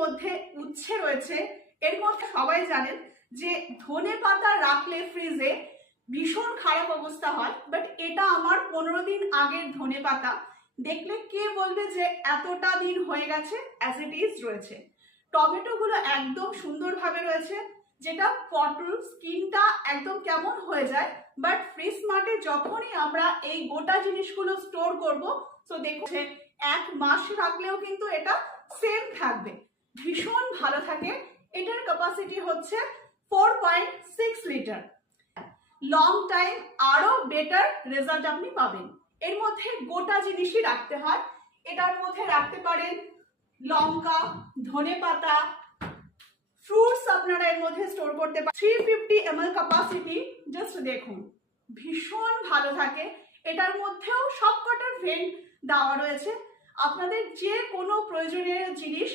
মধ্যে উচ্ছে রয়েছে। এর মধ্যে সবাই জানেন যে ধনে পাতা রাখলে ফ্রিজে ভীষণ খারাপ অবস্থা হয়, বাট এটা আমার 15 দিন আগের ধনে পাতা। দেখলে কে বলবে যে এতটা দিন হয়ে গেছে, অ্যাজ ইট ইজ রয়েছে। টমেটো গুলো একদম সুন্দরভাবে রয়েছে, যেটা পটল স্কিনটা একদম কেমন হয়ে যায়, বাট ফ্রিজ স্মার্টে যখনই আমরা এই গোটা জিনিসগুলো স্টোর করব, তো দেখছে 1 মাস রাখলেও কিন্তু এটা সেম থাকবে, ভীষণ ভালো থাকে। এটার ক্যাপাসিটি হচ্ছে 4.6 লিটার। লং টাইম আরো বেটার রেজাল্ট আপনি পাবেন। এর মধ্যে গোটা জিনিসই রাখতে হয়। এটার মধ্যে রাখতে পারেন লঙ্কা, ধনেপাতা, ফ্রুটস আপনারা এর মধ্যে স্টোর করতে পারেন। 350 ml ক্যাপাসিটি, জাস্ট দেখুন ভীষণ ভালো থাকে। এটার মধ্যেও সবকটার ভেন্ট দেওয়া রয়েছে, আপনাদের যে কোনো প্রয়োজনীয় জিনিস